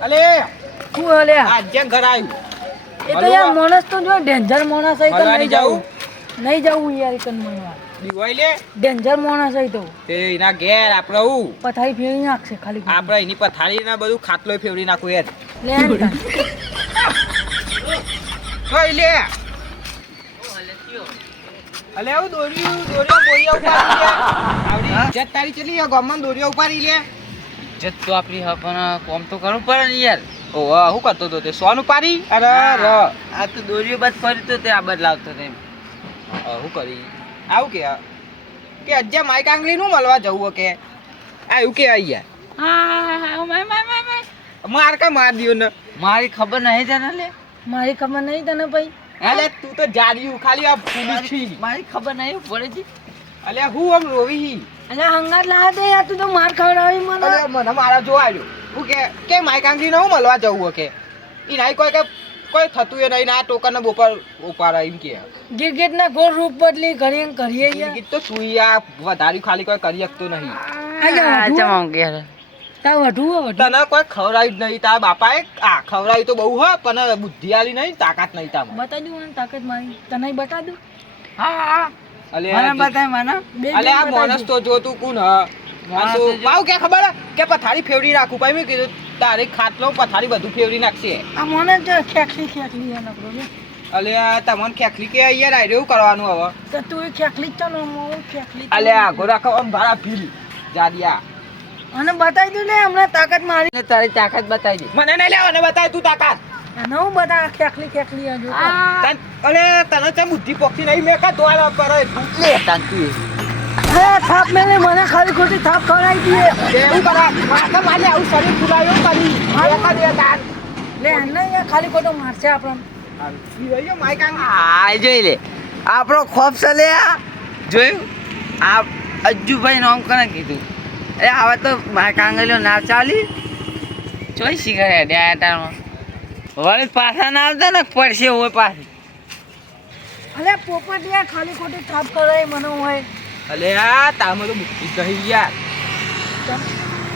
અલે શું અલે આજે ઘર આવ્યું એ તો યાર માણસ તો જો ડેન્જર માણસ છે તો નહીં જાવું નહીં જાવું યાર કન મળવા દીવાઈ લે ડેન્જર માણસ છે તો તે એના ઘેર આપણે હું પથારી ફેરવી નાખશે ખાલી આપણે એની પથારી ના બધું ખાટલોય ફેરવી નાખું યાર લે કઈ લે અલે હું દોરીઓ બોરિયા ઉપાડી લે આવડી ઇજ્જત તારી ચલી આ ગામમાં દોરીઓ ઉપાડી લે ઇજ્જત તો આપણી હા પણ કોમ તો કરવું પડે ને યાર ઓ હું કરતો તો તે સોનું પાડી અરે ર આ તો દોરીઓ બસ ફરી તો તે આ બદલાવતો તેમ હું કરી આવું કે અજ્જા માઈક આંગળી નું મળવા જવું કે આ એવું કે યાર માર કા માર દિયો ને મારી ખબર નહીં તને લે મારી ખબર નહીં તને ભાઈ અલે તું તો જાડ્યું ખાલી આ ફૂલી છી મારી ખબર નહીં પડે છે અલે હું આમ રોવી અલે હંગાત લાવે દે યાર તું તો માર ખવડાવી મને અલે મને મારા જો આવ્યો હું કે માઈક આંગળી નું મળવા જવું કે ઈ નાઈ કોઈ થતું એ નહીં ના ટોકન ને બોપર ઉપારા એમ કે ગિરગિટ ના ગોળ રૂપ બદલી કરીએ યાર ગીત તો સુઈયા વધારી ખાલી કોઈ કરી શકતો નહીં ચમ કે તા વઢું તને કોઈ ખવડાવી જ નહીં તારા બાપાએ ખવડાવી તો બહુ હો પણ બુદ્ધિ આલી નહીં તાકાત નહીં તામાં બતાડ્યું મને તાકાત મારી તને બતાડું હા અલે મને બતાય મને અલે આ માણસ તો જો તું કોણ પાવ કે ખબર કે પથારી ફેવડી રાખું ભાઈ મેં કીધું તારે ખાટલો પથારી બધું ફેવડી નાખશે આ મને જો ખેખલી એનો પ્રોબ્લેમ અલે તમને ખેખલી કે યાર આઈ રહ્યું કરવાનું હવે તો તું ખેખલી જ ચાલો હું ખેખલી અલે આગો રાખો આમ ભાડા ભીલ જાડિયા અને બતાવી દઉં ને હમણાં તાકાત મારી તારી તાકાત બતાવી દે મને નહીં લેવા ને બતાય તું તાકાત અને હું બધા ખેખલી હજુ અલે તને ચા બુદ્ધિ પોખતી નહીં મેં કા દોડા કરે લે તાંતી અરે થાપ મેલે મને ખાલી ખોટી થાપ ખવડાવી દીએ એવું કરા માથા મારે આવું શરીર ફુલાયો કરી એકા દે તાર લે ને યાર ખાલી ખોટો મારશે આપણને માઈક આ જોઈ લે આપણો ખોફ છે લે જોયું આ અજ્જુભાઈ નામ કને કીધું એ હવે તો મારે કાંગલીઓ ના ચાલી જોઈ શીખરે ડાયાટામાં વળી પાછા ના આવતા ને પડશે હોય પાછી અલે પોપટિયા ખાલી ખોટી થાપ ખવડાવી મને હોય અલે આ તામાં તો બુદ્ધિ કહી યાર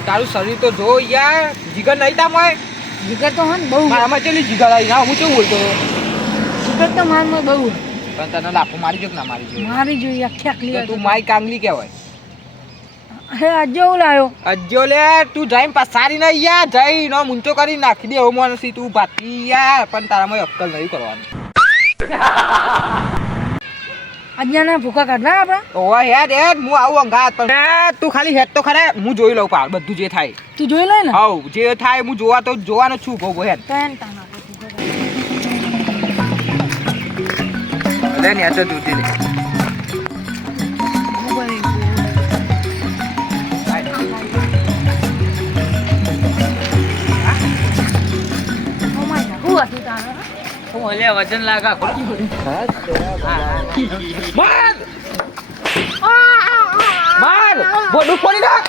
તારું શરીર તો જો યાર જીગર નહીં તામાં જીગર તો હન બહુ મારામાં ચેલી જીગર આવી ના હું કેવું બોલતો જીગર તો મારમાં બહુ પણ તને લાફો મારી જો કે ના મારી જો મારી જોઈએ ખેખલી તું માઈ કાંગલી કહેવાય હે આજે હું લાયો અજ્જો લે તું જઈને પસારી ના યાર જઈ નો મૂંચો કરી નાખી દે એવું માનસી તું ભાતી યાર પણ તારામાં અક્કલ નહીં કરવાની આજના ભૂખા કાઢવા આપણા ઓવા હેડ હું આવું અંગાત પણ તું ખાલી હેડ તો ખરા હું જોઈ લઉં પાર બધું જે થાય તું જોઈ લે ને હાઉ જે થાય હું જોવા તો જોવાનો છું બહુ હેડ પેન તાના લે ને આ તો દૂધી લે હું હલે વજન લાગા માર માર બોડું ફોડી નાખ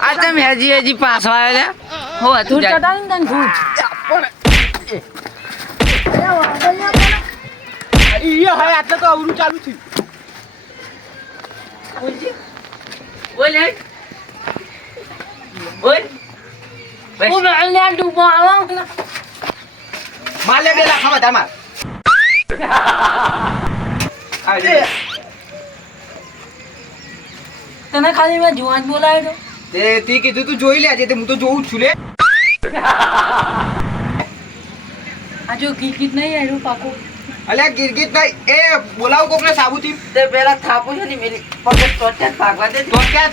આ તમે હજી પાછો આવ્યો લે હો તું તું જા ચટાવીને તને ભૂત ઈ હવે આટલે તો અવરું ચાલુ થયું બોલ હે બોલ હું લે ડૂબો આવા માર લે બે લાખ બધા માર તને ખાલી મેં જુવાન બોલાવ્યો તો તે તી કીધું તું જોઈ લેજે તે હું તો જોઉં જ છું લે આ જો કીટ નહીં આવ્યું પાકું અલ્યા ગિરગિટ ભાઈ એ બોલાવ કોક ને સાબુથી તે પેલા થાપો છે ને મેરી પગ ટોટ્યા ભાગવા દે તો ક્યાં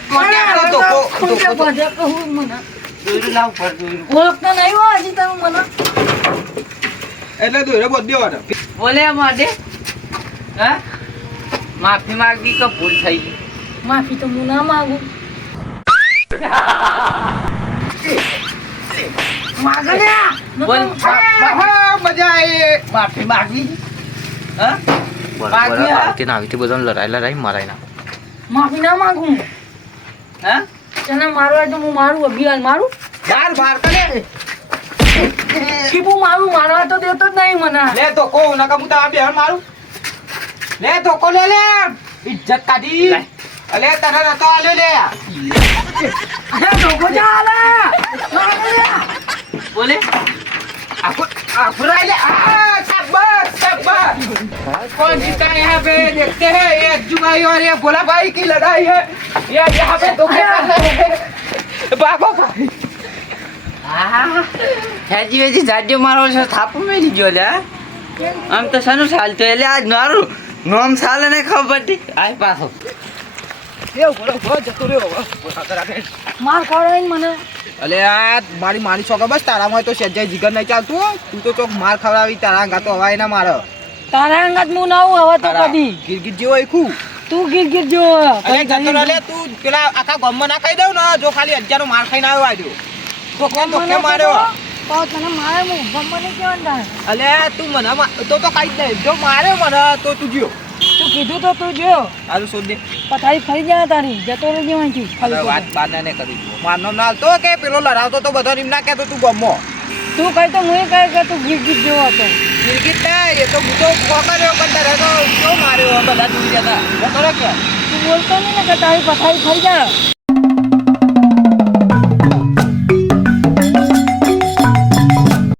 તો બધા કહું મને દોરું લાવ પર દોરું ઓળખતા નહીં હો હજી તમે મને એટલે દોરે બોલ દેવાનો બોલે માટે હા માફી માંગી કે ભૂલ થઈ ગઈ માફી તો હું ના માંગુ માગલ્યા બોલ મજા આવી માફી માંગી હા માંગી આવી બધાને લડાઈ મરાય ના માફી ના માંગુ હા તને મારવા તો હું મારું અભિયાન મારું બાર કરે છીપું મારવા તો દેતો જ નહીં મને લે તો કો નકા હું તા બેહન મારું લે તો કો લે ઇજ્જત કાઢી અલે તને નતો આલ્યો લે અરે લોકો ચાલે બોલે अफराइले शाबाश शाबाश कौन जीता है यहाँ पे देखते हैं ये अज्जू भाई और ये भोला भाई की लड़ाई है ये यहाँ पे धोखे कर रहे हैं भागो भाई હેજી વેજી જાડ્યો મારો છો થાપો મેલી ગયો લે આમ તો સનું ચાલતો એટલે આજ મારું નોમ ચાલે ને ખબર પડી આય પાછો ये बोलो बहुत जतो रे बोला करा के માર ખવડાવીને મને अले यार मारी मानी छोका बस तारा में तो सज्जय जिगर नहीं चालतू तू तो चोक मार खवડાવી તારા ગાતો હવાય ના મારો તારા અંગત હું ના આવું હવે તો કદી ગીરગીર જેવો એકું તું ગીર જો અરે જતો રે તું પેલા આખા ગામમાં ના કહી દઉં ને જો ખાલી 11 નો માર ખાઈને આવ્યો આજો તો કોણ તો કે માર્યો તો તને મારે હું ગમે નહીં કહેવાનું અલે તું મને તો કાઈ દે જો માર્યો મને તો તું જ્યો તું કીધું તો તું જો આલુ સોડ દે પથારી ફરી જાય તારી જતો રહેજે અહીંથી હવે વાત બાને ને કરી મારનો ના તો કે પેલો લડાવતો તો બધો નિમ ના કહેતો તું ગમો તું કહી તો હું કહે કે તું ગીર જેવો હતો ગીરગીર ના એ તો ગુજો ખોકર્યો પણ તારે તો કેવો માર્યો બધા દૂરી જતા જતો રે કે તું બોલતો નહીં ને કે તારી પથારી ફરી જાય